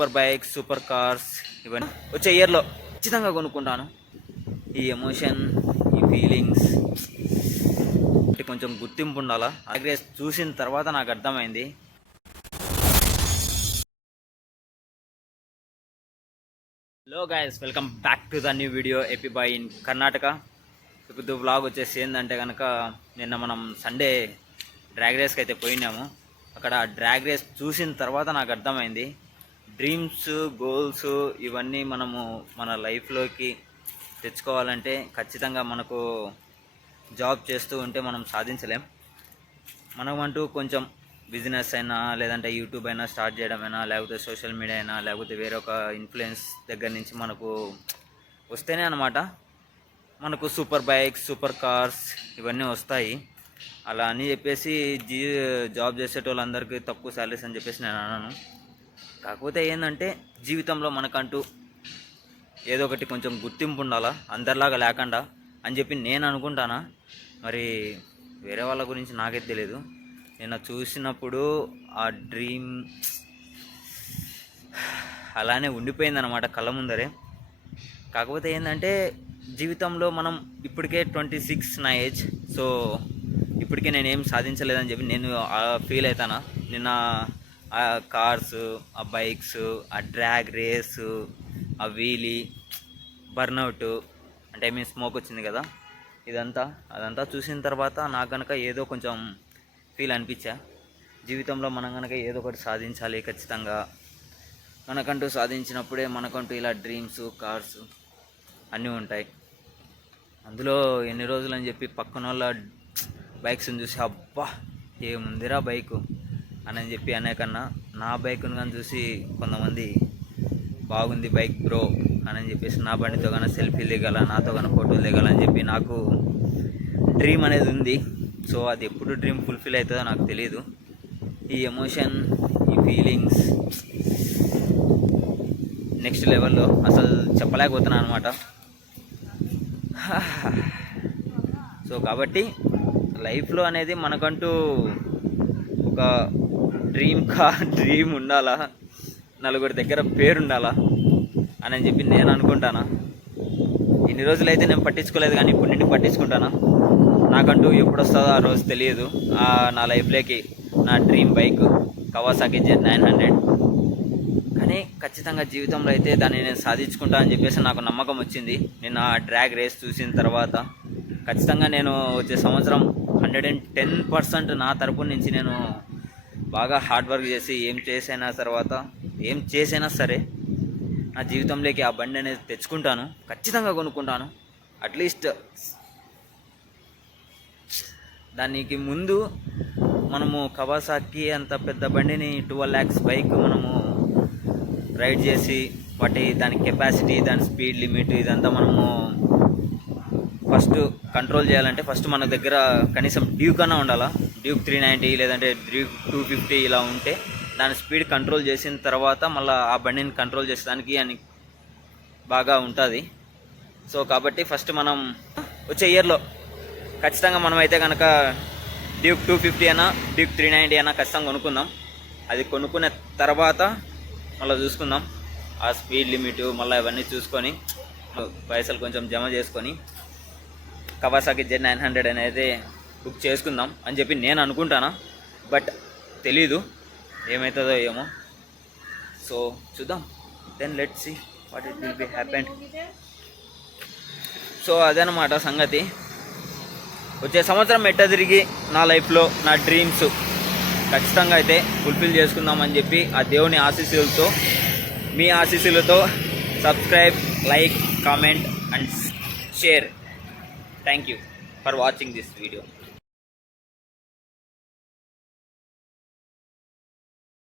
Super bikes, super cars ఇవన్నీ వచ్చే ఇయర్లో ఖచ్చితంగా కొనుక్కుంటాను. ఈ ఎమోషన్, ఈ ఫీలింగ్స్ అంటే కొంచెం గుర్తింపు ఉండాలా. అలాగే చూసిన తర్వాత నాకు అర్థమైంది. Hello guys, welcome back to the new video AP boy in Karnataka. ఇప్పుడు వ్లాగ్ వచ్చేసి ఏంటంటే కనుక నిన్న మనం సండే డ్రాగ్ రేస్కి అయితే పోయినాము. అక్కడ డ్రాగ్ రేస్ చూసిన తర్వాత నాకు అర్థమైంది, డ్రీమ్స్, గోల్స్ ఇవన్నీ మనము మన లైఫ్లోకి తెచ్చుకోవాలంటే ఖచ్చితంగా మనకు జాబ్ చేస్తూ ఉంటే మనం సాధించలేం. మనమంటూ కొంచెం బిజినెస్ అయినా, లేదంటే యూట్యూబ్ అయినా స్టార్ట్ చేయడమైనా, లేకపోతే సోషల్ మీడియా అయినా, లేకపోతే వేరొక ఇన్ఫ్లుయెన్స్ దగ్గర నుంచి మనకు వస్తేనే అన్నమాట మనకు సూపర్ బైక్స్, సూపర్ కార్స్ ఇవన్నీ వస్తాయి. అలా అని చెప్పేసి జాబ్ చేసేటోళ్ళందరికీ తక్కువ శాలరీస్ అని చెప్పేసి నేను అన్నాను. కాకపోతే ఏంటంటే జీవితంలో మనకంటూ ఏదో ఒకటి కొంచెం గుర్తింపు ఉండాలా, అందరిలాగా లేకుండా అని చెప్పి నేను అనుకుంటానా. మరి వేరే వాళ్ళ గురించి నాకైతే తెలియదు. నేను చూసినప్పుడు ఆ డ్రీమ్ అలానే ఉండిపోయిందన్నమాట కళ్ళ ముందరే. కాకపోతే ఏంటంటే జీవితంలో మనం ఇప్పటికే 26 నా ఏజ్, సో ఇప్పటికే నేనేం సాధించలేదని చెప్పి నేను ఫీల్ అవుతాను. నిన్న ఆ కార్స్, ఆ బైక్స్, ఆ డ్రాగ్ రేసు, ఆ వీలీ, బర్నౌట్ అంటే స్మోక్ వచ్చింది కదా, అదంతా చూసిన తర్వాత నాకు కనుక ఏదో కొంచెం ఫీల్ అనిపించా. జీవితంలో మనం కనుక ఏదో ఒకటి సాధించాలి ఖచ్చితంగా. మనకంటూ సాధించినప్పుడే మనకంటూ ఇలా డ్రీమ్స్, కార్స్ అన్నీ ఉంటాయి. అందులో ఎన్ని రోజులు అని చెప్పి పక్కన వాళ్ళ బైక్స్ని చూసి అబ్బా ఏముందిరా బైకు అని చెప్పి అనే కన్నా, నా బైక్ను కానీ చూసి కొంతమంది బాగుంది బైక్ బ్రో అని చెప్పేసి నా బండితో కానీ సెల్ఫీ దిగాల, నాతో కానీ ఫోటోలు దిగాలని చెప్పి నాకు డ్రీమ్ అనేది ఉంది. సో అది ఎప్పుడు డ్రీమ్ ఫుల్ఫిల్ అవుతుందో నాకు తెలియదు. ఈ ఎమోషన్, ఈ ఫీలింగ్స్ నెక్స్ట్ లెవెల్లో అసలు చెప్పలేకపోతున్నాను అనమాట. సో కాబట్టి లైఫ్లో అనేది మనకంటూ ఒక డ్రీమ్ ఉండాలా, నలుగురి దగ్గర పేరు ఉండాలా అని చెప్పి నేను అనుకుంటాను. ఇన్ని రోజులైతే నేను పట్టించుకోలేదు, కానీ ఇప్పుడు నేను పట్టించుకుంటాను. నాకంటూ ఎప్పుడు వస్తుందో ఆ రోజు తెలియదు. నా లైఫ్లోకి నా డ్రీమ్ బైక్ కవాసాకి Z900. కానీ ఖచ్చితంగా జీవితంలో అయితే దాన్ని నేను సాధించుకుంటా అని చెప్పేసి నాకు నమ్మకం వచ్చింది. నేను ఆ డ్రాగ్ రేస్ చూసిన తర్వాత ఖచ్చితంగా నేను వచ్చే సంవత్సరం 110% నా తరపు నుంచి నేను బాగా హార్డ్ వర్క్ చేసి ఏం చేసైనా సరే నా జీవితంలోకి ఆ బండి అనేది తెచ్చుకుంటాను, ఖచ్చితంగా కొనుక్కుంటాను. అట్లీస్ట్ దానికి ముందు మనము కవాసాకి అంత పెద్ద బండిని 12 lakhs బైక్ మనము రైడ్ చేసి దాని కెపాసిటీ, దాని స్పీడ్ లిమిట్ ఇదంతా మనము ఫస్ట్ కంట్రోల్ చేయాలంటే ఫస్ట్ మన దగ్గర కనీసం డ్యూక్ అన్నా ఉండాలా. డ్యూక్ 390 లేదంటే డ్యూక్ 250 ఇలా ఉంటే దాని స్పీడ్ కంట్రోల్ చేసిన తర్వాత మళ్ళీ ఆ బండిని కంట్రోల్ చేసేదానికి అని బాగా ఉంటుంది. సో కాబట్టి ఫస్ట్ మనం వచ్చే ఇయర్లో ఖచ్చితంగా మనమైతే కనుక డ్యూక్ 250 అయినా, డ్యూక్ 390 అయినా ఖచ్చితంగా కొనుక్కుందాం. అది కొనుక్కున్న తర్వాత మళ్ళీ చూసుకుందాం ఆ స్పీడ్ లిమిట్, మళ్ళీ ఇవన్నీ చూసుకొని పైసలు కొంచెం జమ చేసుకొని కవాసాకి Z900 అనేది బుక్ చేసుకుందాం అని చెప్పి నేను అనుకుంటాను. బట్ తెలీదు ఏమవుతుందో ఏమో. సో చూద్దాం, then let's see what it will be happened. So అదనమాట సంగతి. వచ్చే సంవత్సరం తిరిగి నా లైఫ్లో నా డ్రీమ్స్ ఖచ్చితంగా అయితే ఫుల్ఫిల్ చేసుకుందామని చెప్పి ఆ దేవుని ఆశీస్సులతో, మీ ఆశీస్సులతో subscribe, like, comment and share. Thank you for watching this video.